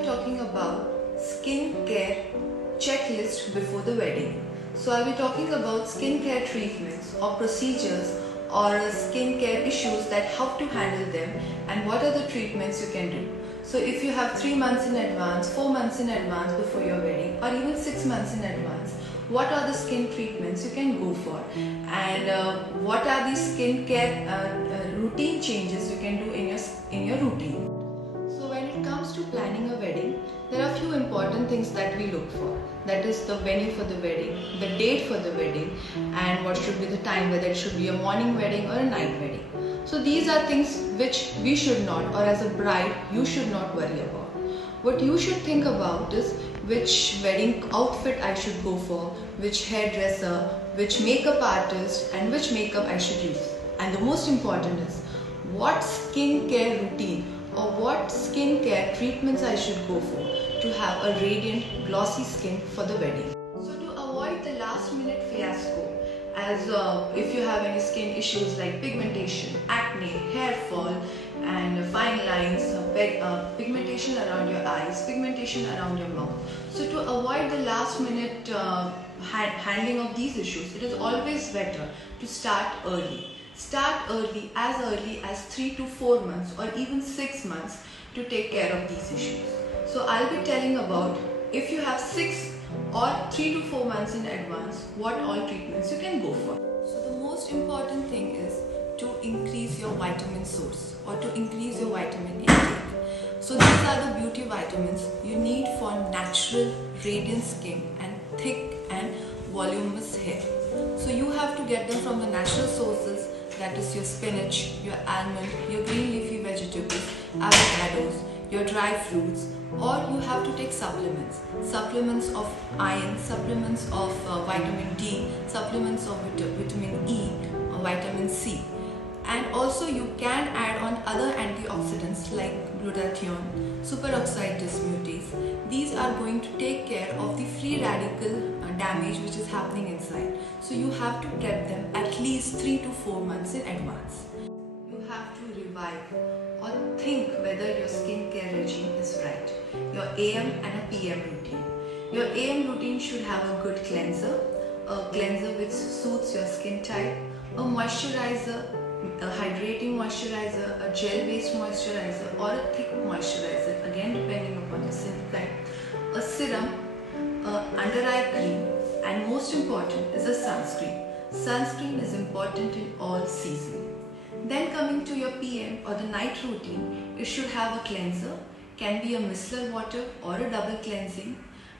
are talking about skincare checklist before the wedding. So I'll be talking about skincare treatments or procedures or skincare issues that how to handle them and what are the treatments you can do. So if you have 3 months in advance, 4 months in advance before your wedding or even 6 months in advance, what are the skin treatments you can go for and what are the skincare routine changes you can do in your routine. So when it comes to planning a wedding, there are a few important things that we look for. That is the venue for the wedding, the date for the wedding, and what should be the time, whether it should be a morning wedding or a night wedding. So these are things which we should not, or as a bride, you should not worry about. What you should think about is which wedding outfit I should go for, which hairdresser, which makeup artist, and which makeup I should use. And the most important is what skincare routine or what skincare treatments I should go for to have a radiant, glossy skin for the wedding. So to avoid the last minute fiasco, as if you have any skin issues like pigmentation, acne, hair fall and fine lines, pigmentation around your eyes, pigmentation around your mouth. So to avoid the last minute handling of these issues, it is always better to start early. Start early as 3 to 4 months or even 6 months to take care of these issues. So I'll be telling about if you have 6 or 3 to 4 months in advance, what all treatments you can go for. So the most important thing is to increase your vitamin source or to increase your vitamin intake. So these are the beauty vitamins you need for natural radiant skin and thick and voluminous hair. So you have to get them from the natural sources, that is your spinach, your almond, your green leafy vegetables, avocados, your dry fruits, or you have to take supplements of iron, supplements of vitamin D, supplements of vitamin E, or vitamin C. And also you can add on other antioxidants like glutathione, superoxide dismutase. These are going to take care of the free radical damage which is happening inside. So you have to prep them at least 3 to 4 months in advance. You have to revive or think whether your skincare regime is right. Your AM and a PM routine. Your AM routine should have a good cleanser, a cleanser which suits your skin type, a moisturizer, a hydrating moisturizer, a gel-based moisturizer or a thick moisturizer, again depending upon your skin type, a serum, under eye cream, and most important is a sunscreen. Sunscreen is important in all seasons. Then coming to your PM or the night routine, it should have a cleanser, can be a micellar water or a double cleansing.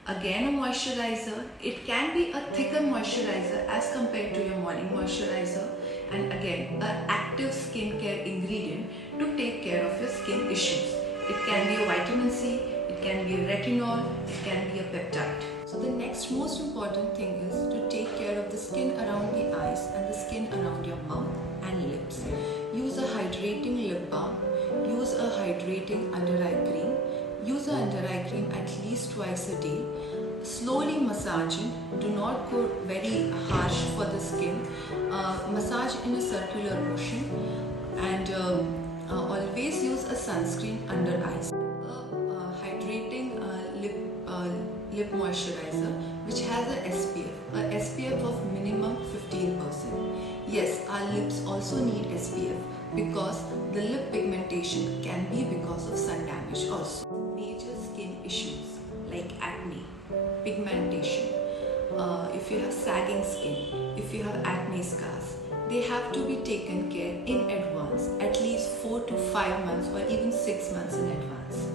Again a moisturizer, it can be a thicker moisturizer as compared to your morning moisturizer, and again an active skincare ingredient to take care of your skin issues. It can be a vitamin C, it can be a retinol, it can be a peptide. So the next most important thing is to take care of the skin around the eyes and the skin around your mouth and lips. Use a hydrating lip balm, use a hydrating under eye cream, use an under eye cream at least twice a day. Slowly massaging, do not go very harsh for the skin. Massage in a circular motion and always use a sunscreen under eyes. Hydrating lip moisturizer which has a SPF of minimum 15%. Yes, our lips also need SPF because the lip pigmentation can be because of sun damage also. Major skin issues like acne, pigmentation, if you have sagging skin, if you have acne scars, they have to be taken care in advance, at least 4 to 5 months or even 6 months in advance.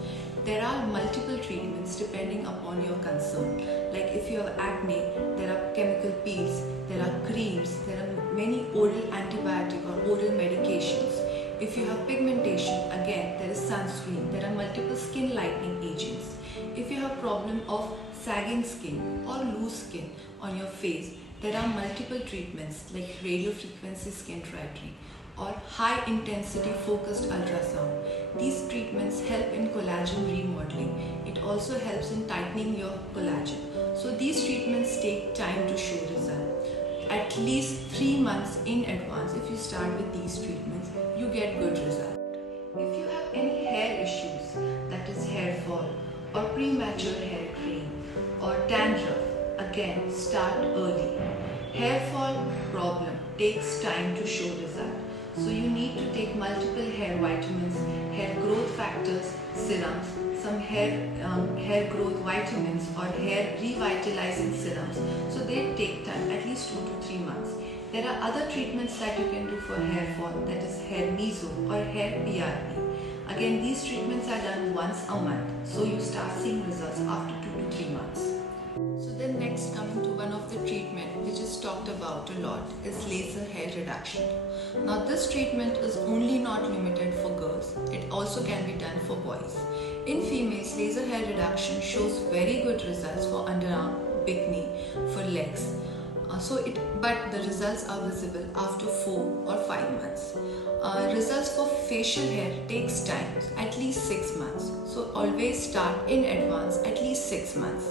There are multiple treatments depending upon your concern. Like if you have acne, there are chemical peels, there are creams, there are many oral antibiotic or oral medications. If you have pigmentation, again there is sunscreen, there are multiple skin lightening agents. If you have problem of sagging skin or loose skin on your face, there are multiple treatments like radiofrequency skin tracking or high intensity focused ultrasound. These treatments help in collagen remodeling. It also helps in tightening your collagen. So these treatments take time to show result. At least 3 months in advance, if you start with these treatments, you get good result. If you have any hair issues, that is hair fall, or premature hair graying or dandruff, again start early. Hair fall problem takes time to show result. So you need to take multiple hair vitamins, hair growth factors, serums, some hair growth vitamins or hair revitalizing serums. So they take time, at least 2 to 3 months. There are other treatments that you can do for hair fall, that is hair meso or hair PRP. Again, these treatments are done once a month, so you start seeing results after 2 to 3 months. So then next, coming to one of the treatment which is talked about a lot is laser hair reduction. Now this treatment is only not limited for girls, it also can be done for boys. In females, laser hair reduction shows very good results for underarm, bikini, for legs. But the results are visible after 4 or 5 months. Results for facial hair takes time, at least 6 months. So always start in advance, at least 6 months.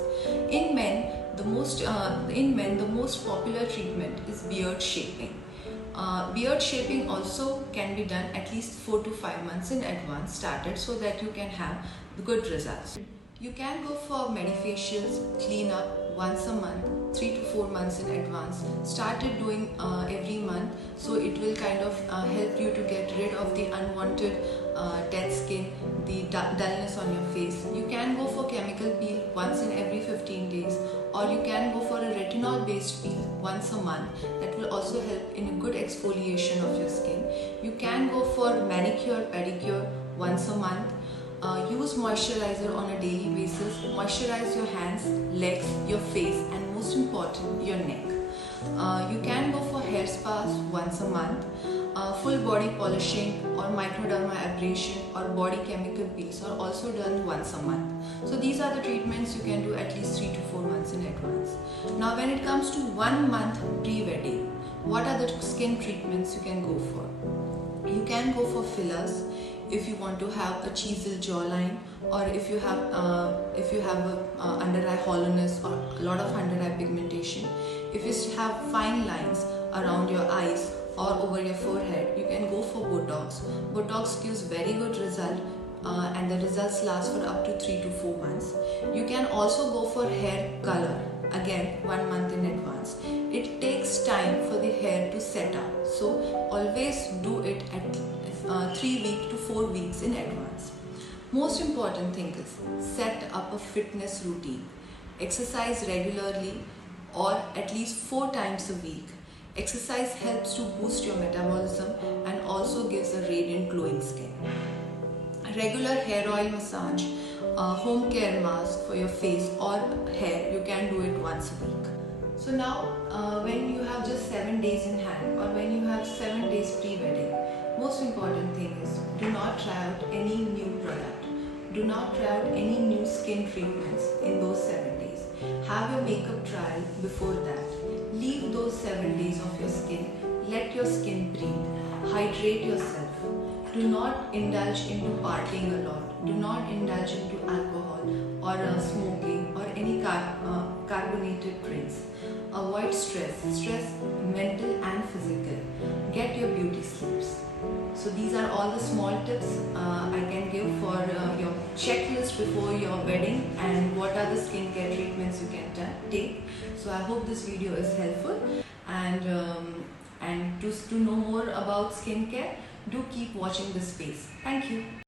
In men, the most popular treatment is beard shaping. Beard shaping also can be done at least 4 to 5 months in advance started, so that you can have good results. You can go for medifacials, clean up once a month, 3 to 4 months in advance. Start it doing every month, so it will kind of help you to get rid of the unwanted dead skin, the dullness on your face. You can go for chemical peel once in every 15 days, or you can go for a retinol based peel once a month. That will also help in a good exfoliation of your skin. You can go for manicure, pedicure once a month. Use moisturizer on a daily basis. Moisturize your hands, legs, your face, and most important, your neck. You can go for hair spas once a month. Full body polishing or microdermabrasion or body chemical peels are also done once a month. So these are the treatments you can do at least 3 to 4 months in advance. Now when it comes to 1 month pre-wedding, what are the skin treatments you can go for? You can go for fillers if you want to have a chiseled jawline, or if you have under eye hollowness or a lot of under eye pigmentation. If you have fine lines around your eyes or over your forehead, you can go for Botox. Botox gives very good result, and the results last for up to 3 to 4 months. You can also go for hair color, again 1 month in advance. It takes time for the hair to set up, so always do it at 3 weeks to 4 weeks in advance. Most important thing is set up a fitness routine. Exercise regularly or at least 4 times a week. Exercise helps to boost your metabolism and also gives a radiant glowing skin. Regular hair oil massage, home care mask for your face or hair, you can do it once a week. So now when you have just 7 days in hand, or when you have 7 days pre-wedding, most important thing is do not try out any new product. Do not try out any new skin treatments in those 7 days. Have your makeup trial before that. Leave those 7 days of your skin. Let your skin breathe. Hydrate yourself. Do not indulge into partying a lot. Do not indulge into alcohol or smoking or any carbonated drinks. Avoid stress, mental and physical. Get your beauty sleeps. So these are all the small tips I can give for your checklist before your wedding, and what are the skincare treatments you can take. So I hope this video is helpful, and to know more about skincare, do keep watching this space. Thank you.